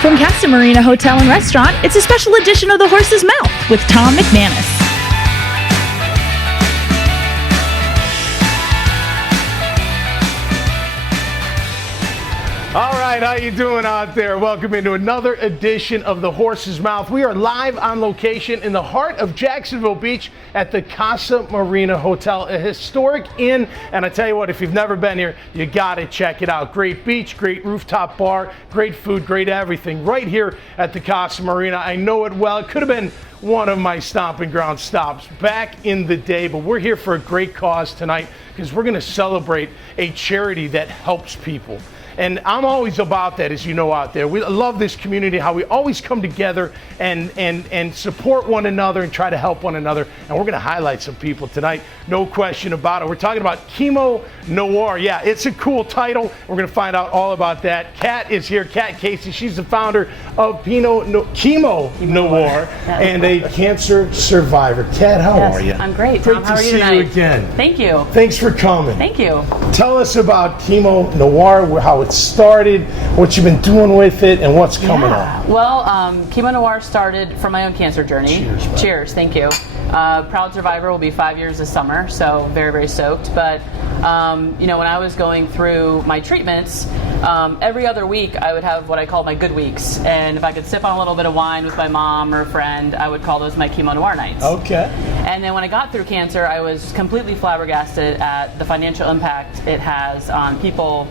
From Casa Marina Hotel and Restaurant, it's a special edition of The Horse's Mouth with Tom McManus. All right, how you doing out there? Welcome into another edition of The Horse's Mouth. We are live on location in the heart of Jacksonville Beach at the Casa Marina Hotel, a historic inn. And I tell you what, if you've never been here, you got to check it out. Great beach, great rooftop bar, great food, great everything right here at the Casa Marina. I know it well. It could have been one of my stomping ground stops back in the day, but we're here for a great cause tonight because we're going to celebrate a charity that helps people. And I'm always about that, as you know out there. We love this community, how we always come together and support one another and try to help one another. And we're going to highlight some people tonight, no question about it. We're talking about Chemo Noir. Yeah, it's a cool title. We're going to find out all about that. Kat is here, Kat Casey. She's the founder of Chemo Noir and a cancer survivor. Kat, how are you? I'm great. Great Tom, how to are you see tonight? you again. Thank you. Thanks for coming. Thank you. Tell us about Chemo Noir, how it started, what you've been doing with it, and what's coming up. Well, Chemo Noir started from my own cancer journey. Cheers, bud. Cheers, thank you. Proud survivor will be 5 years this summer, so very, very stoked. But, you know, when I was going through my treatments, every other week I would have what I call my good weeks. And if I could sip on a little bit of wine with my mom or a friend, I would call those my Chemo Noir nights. Okay. And then when I got through cancer, I was completely flabbergasted at the financial impact it has on people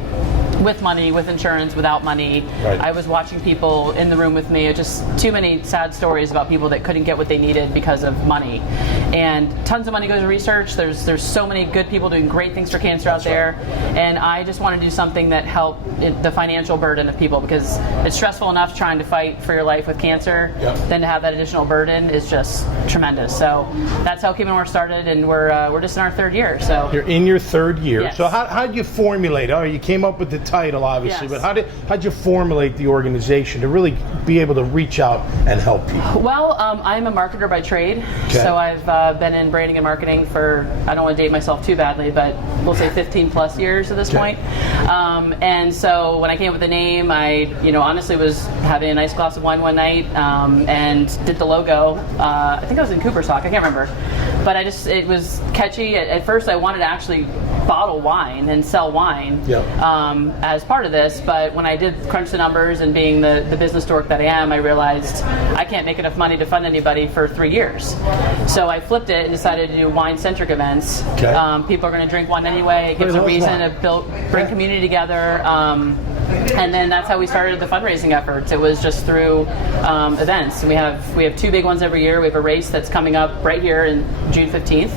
with money, with insurance, without money. Right. I was watching people in the room with me, just too many sad stories about people that couldn't get what they needed because of money. And tons of money goes to research. There's so many good people doing great things for cancer out there. And I just want to do something that helped the financial burden of people, because it's stressful enough trying to fight for your life with cancer. Yep. Then to have that additional burden is just tremendous. So that's how Chemo Noir started, and we're just in our third year. So You're in your third year. Yes. So how did you formulate? Oh, you came up with the title, obviously, Yes. but how'd you formulate the organization to really be able to reach out and help people? Well, I'm a marketer by trade, Okay. so I've been in branding and marketing for, I don't want to date myself too badly, but we'll say 15 plus years at this Okay. point. And so when I came up with the name, I, honestly was having a nice glass of wine one night and did the logo. I think I was in Cooper's Hawk, I can't remember. But it was catchy. At first I wanted to actually bottle wine and sell wine as part of this, but when I did crunch the numbers and being the business dork that I am, I realized I can't make enough money to fund anybody for 3 years. So I flipped it and decided to do wine-centric events. Okay. People are going to drink wine anyway. It gives a reason to bring community together. And then that's how we started the fundraising efforts. It was just through events. We have two big ones every year. We have a race that's coming up right here in June 15th.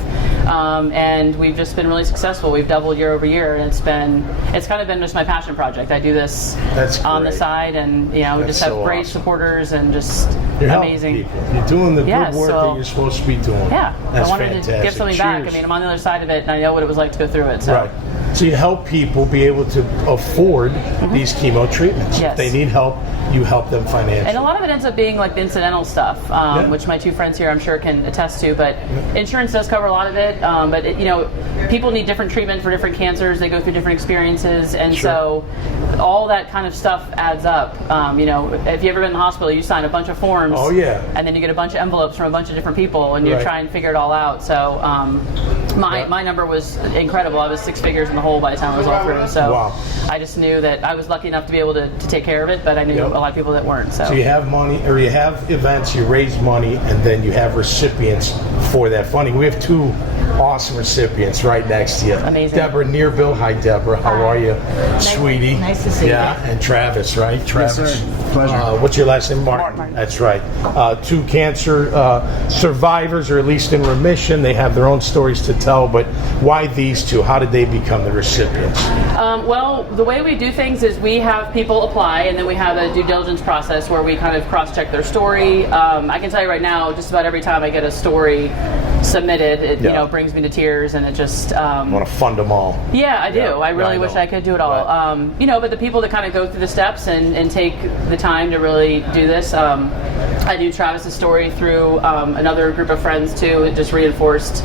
And we've just been really successful. We've doubled year over year, and it's kind of been just my passion project. I do this on the side, and we just have great awesome supporters and just You're amazing. helping people. You're doing the good work that you're supposed to be doing. Yeah, That's I wanted fantastic. to give something back. I mean, I'm on the other side of it, and I know what it was like to go through it. So. Right. So you help people be able to afford these chemo treatments. Yes. If they need help, you help them financially. And a lot of it ends up being like the incidental stuff, which my two friends here I'm sure can attest to. But insurance does cover a lot of it. But people need different treatment for different cancers. They go through different experiences, and so all that kind of stuff adds up. If you ever been in the hospital, you sign a bunch of forms. Oh yeah. And then you get a bunch of envelopes from a bunch of different people, and you try and figure it all out. So my number was incredible. I was 6 figures in the hole by the time it was all through. So I just knew that I was lucky enough to be able to take care of it, but I knew a lot of people that weren't. So you have money, or you have events, you raise money, and then you have recipients for that funding. We have two awesome recipients right next to you. Amazing. Deborah Nearville. Hi, Deborah. How are you, sweetie? Nice to see you. Yeah, and Travis, right? Travis. Yes, sir. Pleasure. What's your last name? Martin. That's right. Two cancer survivors, or at least in remission. They have their own stories to tell, but why these two? How did they become the recipients? Well, the way we do things is we have people apply, and then we have a due diligence process where we kind of cross-check their story. I can tell you right now, just about every time I get a story submitted, it brings me to tears, and it just I want to fund them all. Yeah, I do. I really wish I could do it all. Right. But the people that kind of go through the steps and take the time to really do this. I knew Travis's story through another group of friends too. It just reinforced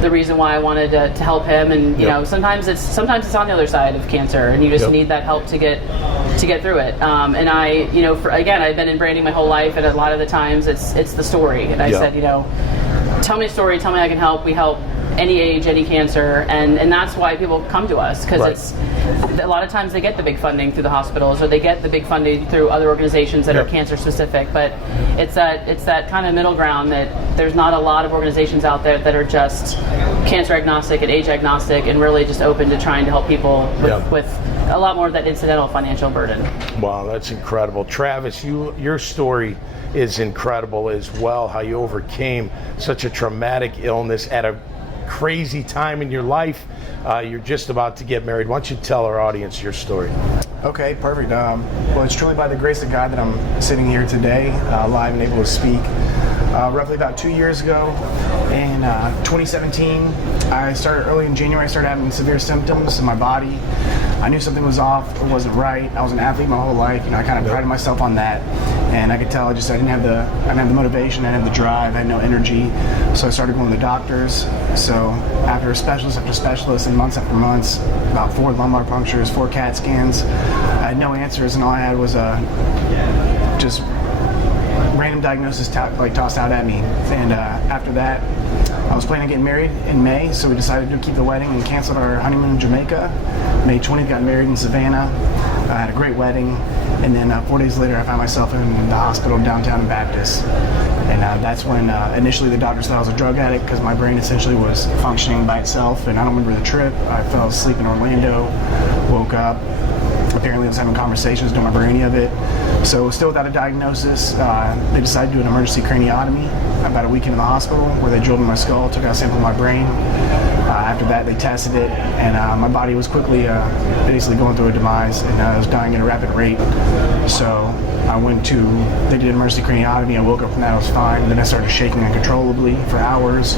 the reason why I wanted to help him. And you know, sometimes it's on the other side of cancer, and you just need that help to get to get through it. And I, I've been in branding my whole life, and a lot of the times it's the story. And I said, tell me a story, tell me I can help. We help any age, any cancer, and that's why people come to us, because it's a lot of times they get the big funding through the hospitals, or they get the big funding through other organizations that are cancer specific, but it's that kind of middle ground that there's not a lot of organizations out there that are just cancer agnostic and age agnostic and really just open to trying to help people with a lot more of that incidental financial burden. Wow, that's incredible. Travis, your story is incredible as well, how you overcame such a traumatic illness at a crazy time in your life. You're just about to get married. Why don't you tell our audience your story? Okay, perfect. Well, it's truly by the grace of God that I'm sitting here today, live and able to speak. Roughly about 2 years ago, in 2017, I started early in January. I started having severe symptoms in my body. I knew something was off, it wasn't right. I was an athlete my whole life. I kind of prided myself on that, and I could tell I didn't have the motivation, I didn't have the drive, I had no energy. So I started going to the doctors. So after specialist after specialist and months after months, about 4 lumbar punctures, 4 CAT scans, I had no answers, and all I had was just random diagnosis tossed out at me. And after that, I was planning on getting married in May, so we decided to keep the wedding and canceled our honeymoon in Jamaica. May 20th, got married in Savannah. I had a great wedding, and then 4 days later, I found myself in the hospital downtown in Baptist. And that's when initially the doctors thought I was a drug addict, because my brain essentially was functioning by itself, and I don't remember the trip. I fell asleep in Orlando, woke up. Apparently I was having conversations, don't remember any of it. So still without a diagnosis, they decided to do an emergency craniotomy about a week into the hospital, where they drilled in my skull, took out a sample of my brain. After that, they tested it, and my body was quickly basically going through a demise, and I was dying at a rapid rate. So they did an emergency craniotomy. I woke up from that, I was fine. And then I started shaking uncontrollably for hours.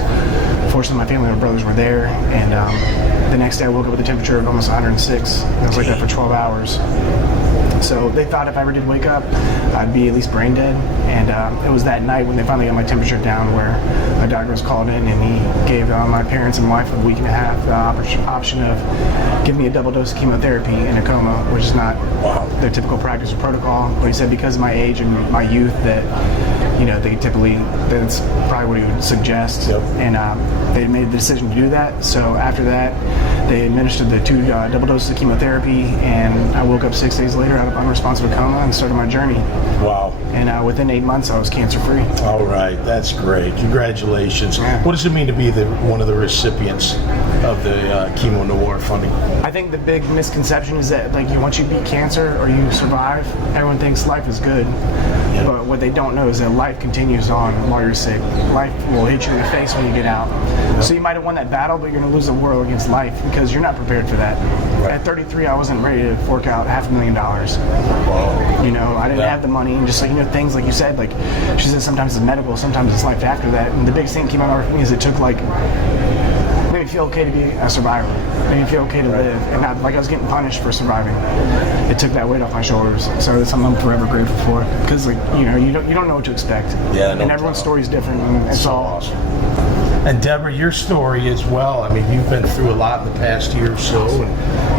Fortunately, my family and my brothers were there, and the next day I woke up with a temperature of almost 106. I was like that for 12 hours. So they thought if I ever did wake up, I'd be at least brain dead. And it was that night when they finally got my temperature down, where a doctor was called in, and he gave my parents and wife a week and a half the option of giving me a double dose of chemotherapy in a coma, which is not their typical practice or protocol. But he said because of my age and my youth that, that's probably what he would suggest. Yep. And they made the decision to do that. So after that, they administered the 2 double doses of chemotherapy, and I woke up 6 days later out of unresponsive coma and started my journey. Wow. And within 8 months, I was cancer-free. All right, that's great. Congratulations. Yeah. What does it mean to be one of the recipients of the Chemo Noir funding? I think the big misconception is that once you beat cancer or you survive, everyone thinks life is good. Yeah. But what they don't know is that life continues on while you're sick. Life will hit you in the face when you get out. Yeah. So you might have won that battle, but you're going to lose the war against life because you're not prepared for that. Right. At 33, I wasn't ready to fork out $500,000. Wow. I didn't have the money, and just things like you said, she said sometimes it's medical, sometimes it's life after that. And the biggest thing that came out of me is it took made me feel okay to be a survivor, made me feel okay to live, and not like I was getting punished for surviving. It took that weight off my shoulders, so that's something I'm forever grateful for. Because you don't know what to expect, and everyone's story is different, and it's all awesome. And Deborah, your story as well. I mean, you've been through a lot in the past year or so,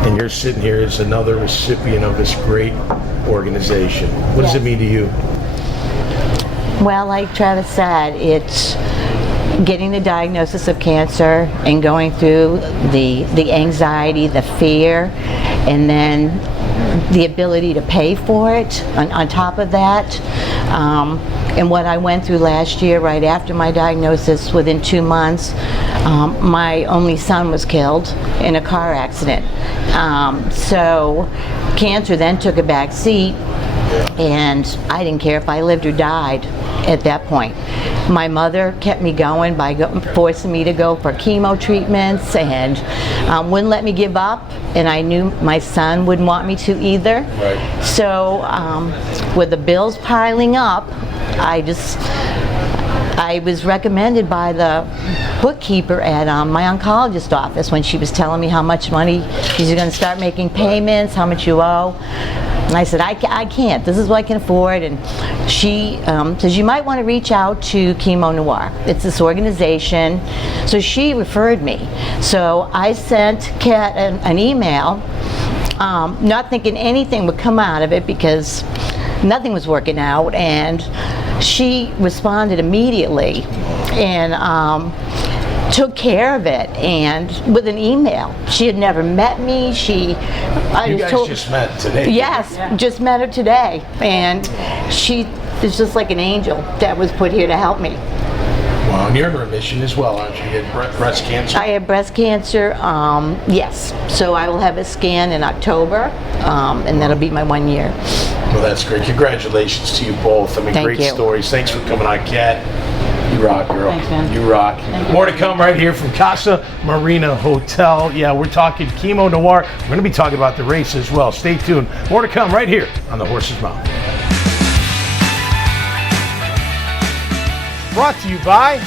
and you're sitting here as another recipient of this great organization. What does it mean to you? Well, like Travis said, it's getting the diagnosis of cancer and going through the anxiety, the fear, and then the ability to pay for it on top of that. And what I went through last year, right after my diagnosis, within 2 months, my only son was killed in a car accident. So cancer then took a back seat, and I didn't care if I lived or died at that point. My mother kept me going by forcing me to go for chemo treatments, and wouldn't let me give up, and I knew my son wouldn't want me to either. Right. So with the bills piling up, I was recommended by the bookkeeper at my oncologist office when she was telling me how much money she's going to start making payments, how much you owe. And I said, I can't. This is what I can afford. And she says, you might want to reach out to Chemo Noir. It's this organization. So she referred me. So I sent Kat an email, not thinking anything would come out of it because nothing was working out, and she responded immediately and took care of it, and with an email. She had never met me. You guys just met today? Yes, just met her today, and she is just like an angel that was put here to help me. Well, and you're in remission as well, aren't you? You had breast cancer? I have breast cancer, yes. So I will have a scan in October, and that'll be my 1 year. Well, that's great. Congratulations to you both. I mean, Thank great you. stories. Thanks for coming on, Kat. You rock, girl. Thanks, man. You rock. More to come right here from Casa Marina Hotel. Yeah, we're talking Chemo Noir. We're going to be talking about the race as well. Stay tuned. More to come right here on The Horse's Mouth. Brought to you by